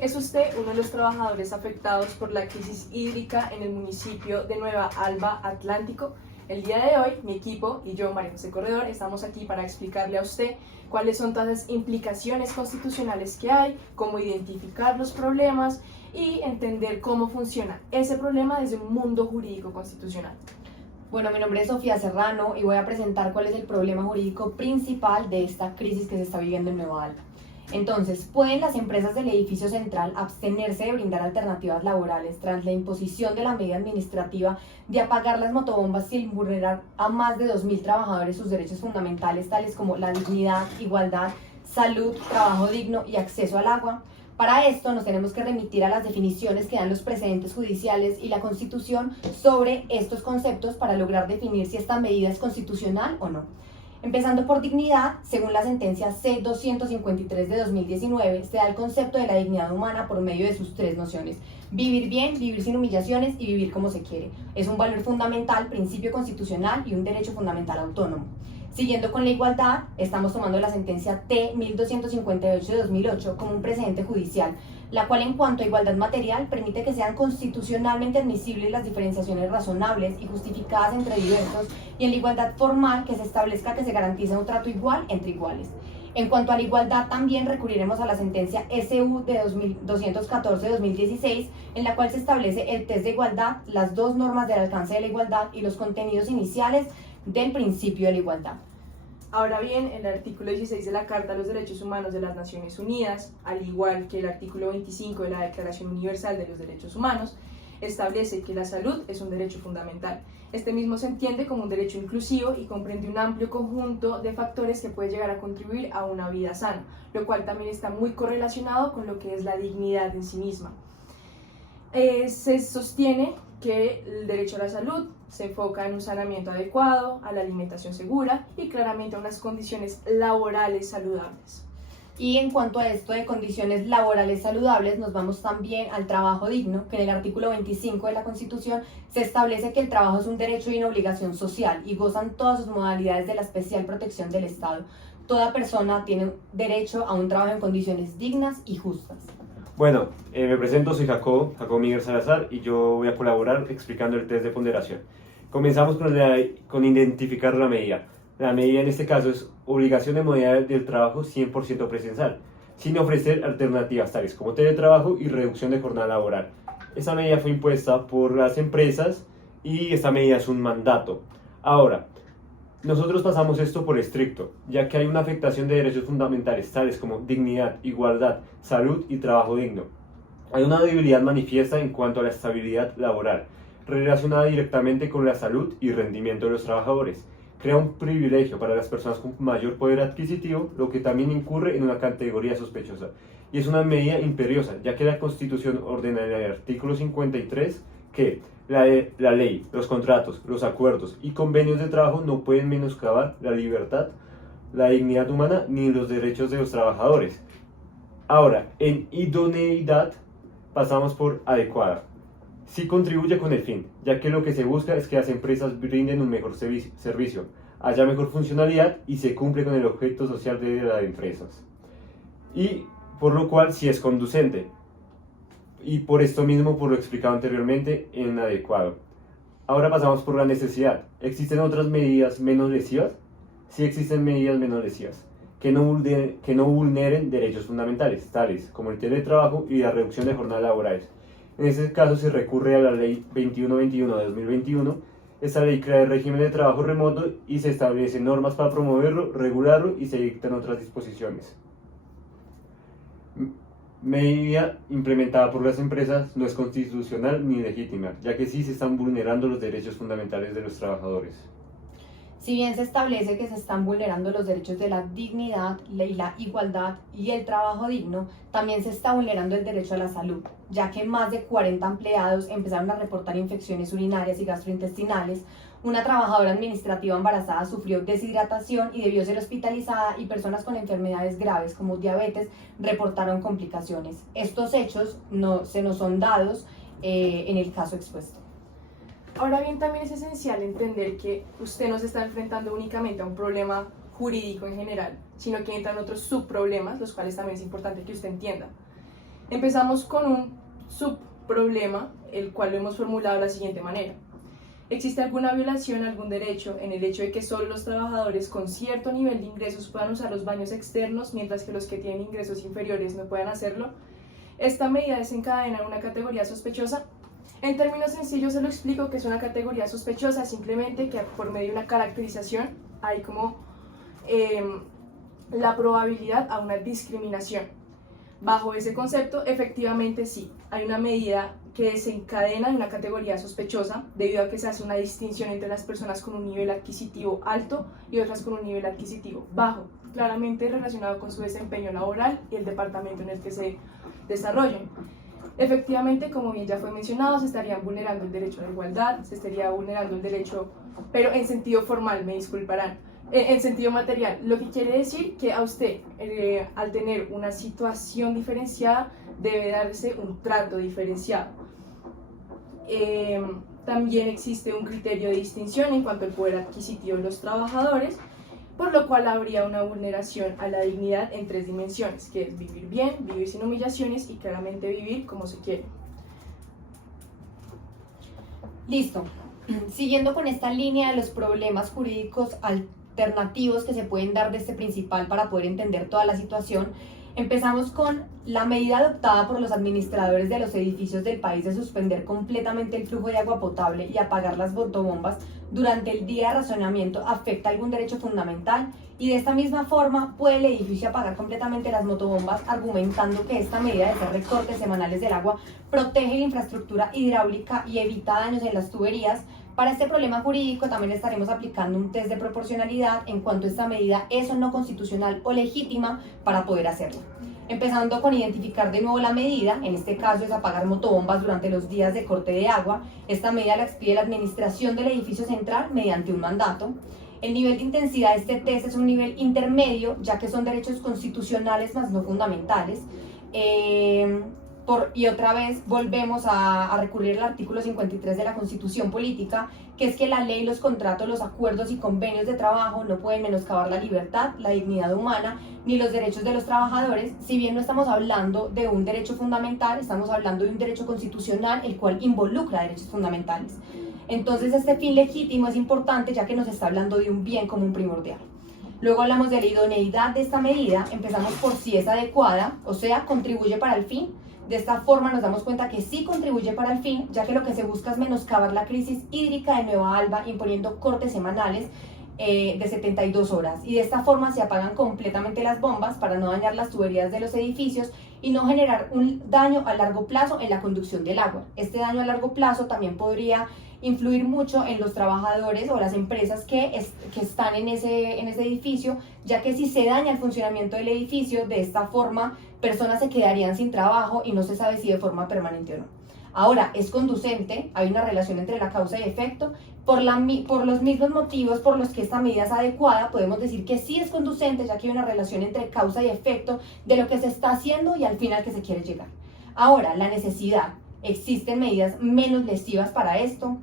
¿Es usted uno de los trabajadores afectados por la crisis hídrica en el municipio de Nueva Alba, Atlántico? El día de hoy, mi equipo y yo, María José Corredor, estamos aquí para explicarle a usted cuáles son todas las implicaciones constitucionales que hay, cómo identificar los problemas y entender cómo funciona ese problema desde un mundo jurídico constitucional. Bueno, mi nombre es Sofía Serrano y voy a presentar cuál es el problema jurídico principal de esta crisis que se está viviendo en Nueva Alba. Entonces, ¿pueden las empresas del edificio central abstenerse de brindar alternativas laborales tras la imposición de la medida administrativa de apagar las motobombas sin vulnerar a más de 2.000 trabajadores sus derechos fundamentales, tales como la dignidad, igualdad, salud, trabajo digno y acceso al agua? Para esto nos tenemos que remitir a las definiciones que dan los precedentes judiciales y la Constitución sobre estos conceptos para lograr definir si esta medida es constitucional o no. Empezando por dignidad, según la sentencia C-253 de 2019, se da el concepto de la dignidad humana por medio de sus tres nociones: vivir bien, vivir sin humillaciones y vivir como se quiere. Es un valor fundamental, principio constitucional y un derecho fundamental autónomo. Siguiendo con la igualdad, estamos tomando la sentencia T-1258 de 2008 como un precedente judicial, la cual en cuanto a igualdad material permite que sean constitucionalmente admisibles las diferenciaciones razonables y justificadas entre diversos, y en la igualdad formal que se establezca que se garantiza un trato igual entre iguales. En cuanto a la igualdad, también recurriremos a la sentencia SU de 214 de 2016, en la cual se establece el test de igualdad, las dos normas del alcance de la igualdad y los contenidos iniciales del principio de la igualdad. Ahora bien, el artículo 16 de la Carta de los Derechos Humanos de las Naciones Unidas, al igual que el artículo 25 de la Declaración Universal de los Derechos Humanos, establece que la salud es un derecho fundamental. Este mismo se entiende como un derecho inclusivo y comprende un amplio conjunto de factores que puede llegar a contribuir a una vida sana, lo cual también está muy correlacionado con lo que es la dignidad en sí misma. Se sostiene que el derecho a la salud se enfoca en un saneamiento adecuado, a la alimentación segura y claramente a unas condiciones laborales saludables. Y en cuanto a esto de condiciones laborales saludables, nos vamos también al trabajo digno, que en el artículo 25 de la Constitución se establece que el trabajo es un derecho y una obligación social y gozan todas sus modalidades de la especial protección del Estado. Toda persona tiene derecho a un trabajo en condiciones dignas y justas. Bueno, me presento, soy Jacobo Miguel Salazar, y yo voy a colaborar explicando el test de ponderación. Comenzamos con identificar la medida. La medida en este caso es obligación de modalidad del trabajo 100% presencial, sin ofrecer alternativas tales como teletrabajo y reducción de jornada laboral. Esta medida fue impuesta por las empresas y esta medida es un mandato. Ahora, nosotros pasamos esto por estricto, ya que hay una afectación de derechos fundamentales tales como dignidad, igualdad, salud y trabajo digno. Hay una debilidad manifiesta en cuanto a la estabilidad laboral, relacionada directamente con la salud y rendimiento de los trabajadores. Crea un privilegio para las personas con mayor poder adquisitivo, lo que también incurre en una categoría sospechosa. Y es una medida imperiosa, ya que la Constitución ordena en el artículo 53 que la ley, los contratos, los acuerdos y convenios de trabajo no pueden menoscabar la libertad, la dignidad humana ni los derechos de los trabajadores. Ahora, en idoneidad pasamos por adecuada. Sí contribuye con el fin, ya que lo que se busca es que las empresas brinden un mejor servicio, haya mejor funcionalidad y se cumple con el objeto social de las empresas. Y por lo cual sí es conducente. Y por esto mismo, por lo explicado anteriormente, en adecuado. Ahora pasamos por la necesidad. ¿Existen otras medidas menos lesivas? Sí existen medidas menos lesivas, que no vulneren derechos fundamentales, tales como el teletrabajo y la reducción de jornadas laborales. En este caso se recurre a la Ley 2121 de 2021. Esta ley crea el régimen de trabajo remoto y se establecen normas para promoverlo, regularlo y se dictan otras disposiciones. Medida implementada por las empresas no es constitucional ni legítima, ya que sí se están vulnerando los derechos fundamentales de los trabajadores. Si bien se establece que se están vulnerando los derechos de la dignidad, la igualdad y el trabajo digno, también se está vulnerando el derecho a la salud, ya que más de 40 empleados empezaron a reportar infecciones urinarias y gastrointestinales. Una trabajadora administrativa embarazada sufrió deshidratación y debió ser hospitalizada, y personas con enfermedades graves como diabetes reportaron complicaciones. Estos hechos no son dados en el caso expuesto. Ahora bien, también es esencial entender que usted no se está enfrentando únicamente a un problema jurídico en general, sino que entran otros subproblemas, los cuales también es importante que usted entienda. Empezamos con un subproblema, el cual lo hemos formulado de la siguiente manera. ¿Existe alguna violación a algún derecho en el hecho de que solo los trabajadores con cierto nivel de ingresos puedan usar los baños externos, mientras que los que tienen ingresos inferiores no puedan hacerlo? ¿Esta medida desencadena una categoría sospechosa? En términos sencillos se lo explico que es una categoría sospechosa, simplemente que por medio de una caracterización hay como la probabilidad a una discriminación. Bajo ese concepto, efectivamente sí, hay una medida que desencadena una categoría sospechosa debido a que se hace una distinción entre las personas con un nivel adquisitivo alto y otras con un nivel adquisitivo bajo, claramente relacionado con su desempeño laboral y el departamento en el que se desarrollen. Efectivamente, como bien ya fue mencionado, se estarían vulnerando el derecho a la igualdad, se estaría vulnerando el derecho, pero en sentido formal, me disculparán, en sentido material, lo que quiere decir que a usted, al tener una situación diferenciada, debe darse un trato diferenciado. También existe un criterio de distinción en cuanto al poder adquisitivo de los trabajadores, por lo cual habría una vulneración a la dignidad en 3 dimensiones, que es vivir bien, vivir sin humillaciones y claramente vivir como se quiere. Listo. Siguiendo con esta línea de los problemas jurídicos alternativos que se pueden dar de este principal para poder entender toda la situación, empezamos con la medida adoptada por los administradores de los edificios del país de suspender completamente el flujo de agua potable y apagar las motobombas durante el día de racionamiento afecta algún derecho fundamental, y de esta misma forma puede el edificio apagar completamente las motobombas, argumentando que esta medida de hacer recortes semanales del agua protege la infraestructura hidráulica y evita daños en las tuberías. Para este problema jurídico también estaremos aplicando un test de proporcionalidad en cuanto esta medida es o no constitucional o legítima para poder hacerlo. Empezando con identificar de nuevo la medida, en este caso es apagar motobombas durante los días de corte de agua. Esta medida la expide la administración del edificio central mediante un mandato. El nivel de intensidad de este test es un nivel intermedio, ya que son derechos constitucionales más no fundamentales. Y otra vez volvemos a recurrir al artículo 53 de la Constitución Política, que es que la ley, los contratos, los acuerdos y convenios de trabajo no pueden menoscabar la libertad, la dignidad humana ni los derechos de los trabajadores. Si bien no estamos hablando de un derecho fundamental, estamos hablando de un derecho constitucional, el cual involucra derechos fundamentales. Entonces este fin legítimo es importante, ya que nos está hablando de un bien común primordial. Luego hablamos de la idoneidad de esta medida. Empezamos por si es adecuada, o sea, contribuye para el fin. De esta forma nos damos cuenta que sí contribuye para el fin, ya que lo que se busca es menoscabar la crisis hídrica de Nueva Alba, imponiendo cortes semanales de 72 horas. Y de esta forma se apagan completamente las bombas para no dañar las tuberías de los edificios y no generar un daño a largo plazo en la conducción del agua. Este daño a largo plazo también podría influir mucho en los trabajadores o las empresas que están en ese edificio, ya que si se daña el funcionamiento del edificio, de esta forma personas se quedarían sin trabajo y no se sabe si de forma permanente o no. Ahora, es conducente, hay una relación entre la causa y efecto. Por los mismos motivos por los que esta medida es adecuada, podemos decir que sí es conducente, ya que hay una relación entre causa y efecto de lo que se está haciendo y al fin al que se quiere llegar. Ahora, la necesidad. ¿Existen medidas menos lesivas para esto?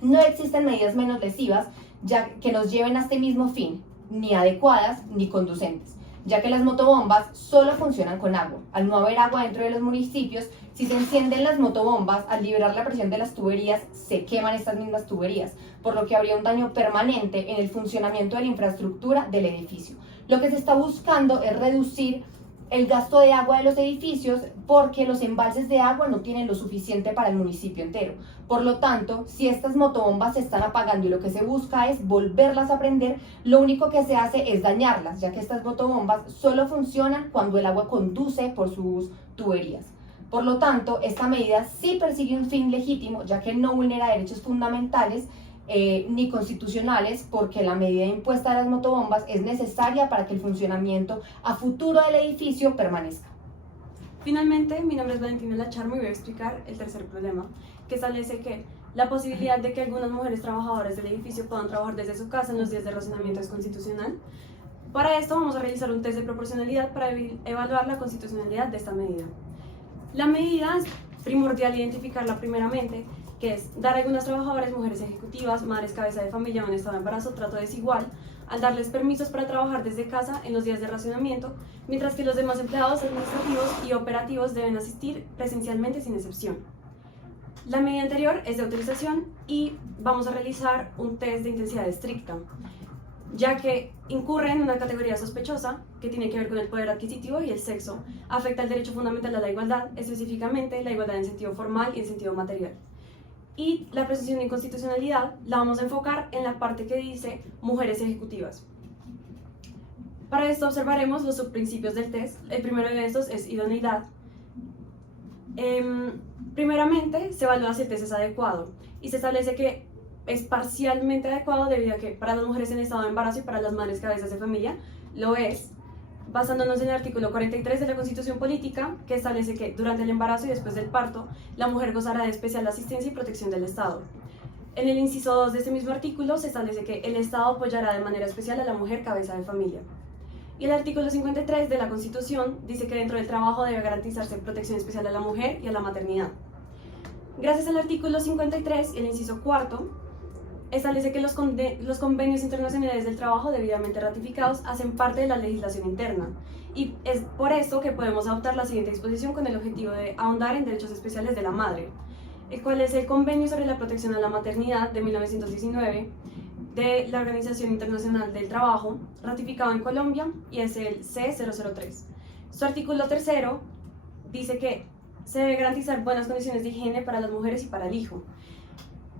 No existen medidas menos lesivas ya que nos lleven a este mismo fin, ni adecuadas ni conducentes, ya que las motobombas solo funcionan con agua. Al no haber agua dentro de los municipios, si se encienden las motobombas, al liberar la presión de las tuberías, se queman estas mismas tuberías, por lo que habría un daño permanente en el funcionamiento de la infraestructura del edificio. Lo que se está buscando es reducir el gasto de agua de los edificios, porque los embalses de agua no tienen lo suficiente para el municipio entero. Por lo tanto, si estas motobombas se están apagando y lo que se busca es volverlas a prender, lo único que se hace es dañarlas, ya que estas motobombas solo funcionan cuando el agua conduce por sus tuberías. Por lo tanto, esta medida sí persigue un fin legítimo, ya que no vulnera derechos fundamentales ni constitucionales, porque la medida impuesta de las motobombas es necesaria para que el funcionamiento a futuro del edificio permanezca. Finalmente, mi nombre es Valentina Lacharmo y voy a explicar el tercer problema, que establece que la posibilidad de que algunas mujeres trabajadoras del edificio puedan trabajar desde su casa en los días de racionamiento es constitucional. Para esto vamos a realizar un test de proporcionalidad para evaluar la constitucionalidad de esta medida. La medida es primordial identificarla primeramente, que es dar a algunas trabajadoras, mujeres ejecutivas, madres cabeza de familia o en estado de embarazo, trato desigual al darles permisos para trabajar desde casa en los días de racionamiento, mientras que los demás empleados administrativos y operativos deben asistir presencialmente sin excepción. La medida anterior es de autorización y vamos a realizar un test de intensidad estricta, ya que incurre en una categoría sospechosa que tiene que ver con el poder adquisitivo y el sexo, afecta el derecho fundamental a la igualdad, específicamente la igualdad en sentido formal y en sentido material. Y la presunción de inconstitucionalidad la vamos a enfocar en la parte que dice mujeres ejecutivas. Para esto observaremos los subprincipios del test. El primero de estos es idoneidad. Primeramente, se evalúa si el test es adecuado y se establece que es parcialmente adecuado debido a que para las mujeres en estado de embarazo y para las madres cabezas de familia lo es, basándonos en el artículo 43 de la Constitución Política, que establece que durante el embarazo y después del parto, la mujer gozará de especial asistencia y protección del Estado. En el inciso 2 de este mismo artículo se establece que el Estado apoyará de manera especial a la mujer cabeza de familia. Y el artículo 53 de la Constitución dice que dentro del trabajo debe garantizarse protección especial a la mujer y a la maternidad. Gracias al artículo 53 y el inciso 4, establece que los convenios internacionales del trabajo debidamente ratificados hacen parte de la legislación interna y es por eso que podemos adoptar la siguiente disposición con el objetivo de ahondar en derechos especiales de la madre, el cual es el Convenio sobre la Protección a la Maternidad de 1919 de la Organización Internacional del Trabajo, ratificado en Colombia, y es el C003. Su artículo 3 dice que se debe garantizar buenas condiciones de higiene para las mujeres y para el hijo.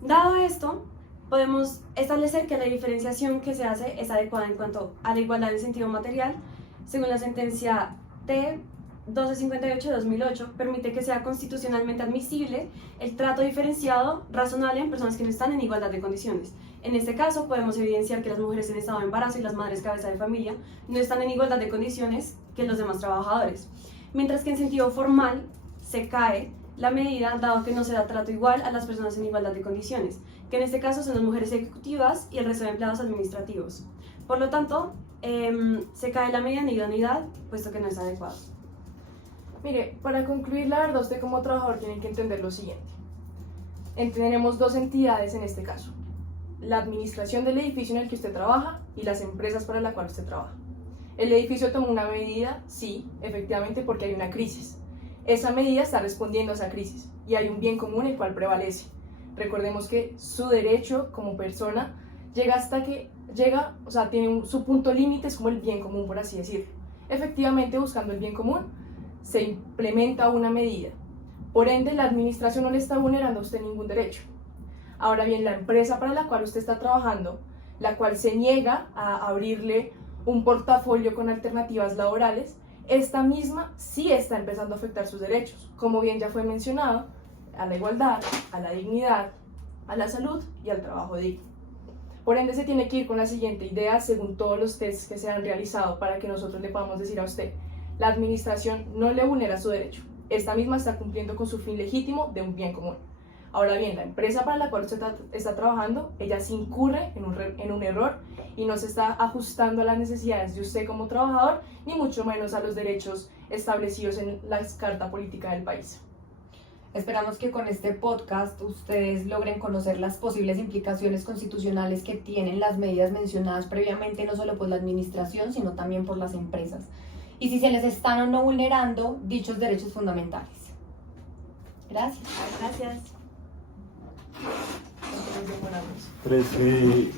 Dado esto, podemos establecer que la diferenciación que se hace es adecuada en cuanto a la igualdad en sentido material, según la sentencia T-1258 de 2008, permite que sea constitucionalmente admisible el trato diferenciado razonable en personas que no están en igualdad de condiciones. En este caso, podemos evidenciar que las mujeres en estado de embarazo y las madres cabeza de familia no están en igualdad de condiciones que los demás trabajadores, mientras que en sentido formal se cae la medida, dado que no se da trato igual a las personas en igualdad de condiciones, que en este caso son las mujeres ejecutivas y el resto de empleados administrativos. Por lo tanto, se cae la medida en idoneidad, puesto que no es adecuado. Mire, para concluir, la verdad, usted como trabajador tiene que entender lo siguiente. Tenemos dos entidades en este caso: la administración del edificio en el que usted trabaja y las empresas para las cuales usted trabaja. El edificio tomó una medida, sí, efectivamente, porque hay una crisis. Esa medida está respondiendo a esa crisis y hay un bien común el cual prevalece. Recordemos que su derecho como persona tiene su punto límite, es como el bien común, por así decirlo. Efectivamente, buscando el bien común, se implementa una medida. Por ende, la administración no le está vulnerando a usted ningún derecho. Ahora bien, la empresa para la cual usted está trabajando, la cual se niega a abrirle un portafolio con alternativas laborales, esta misma sí está empezando a afectar sus derechos, como bien ya fue mencionado, a la igualdad, a la dignidad, a la salud y al trabajo digno. Por ende, se tiene que ir con la siguiente idea según todos los tests que se han realizado para que nosotros le podamos decir a usted: la administración no le vulnera su derecho, esta misma está cumpliendo con su fin legítimo de un bien común. Ahora bien, la empresa para la cual usted está trabajando, ella sí incurre en un error y no se está ajustando a las necesidades de usted como trabajador, ni mucho menos a los derechos establecidos en la Carta Política del país. Esperamos que con este podcast ustedes logren conocer las posibles implicaciones constitucionales que tienen las medidas mencionadas previamente, no solo por la administración, sino también por las empresas, y si se les están o no vulnerando dichos derechos fundamentales. Gracias. Gracias. 13:40.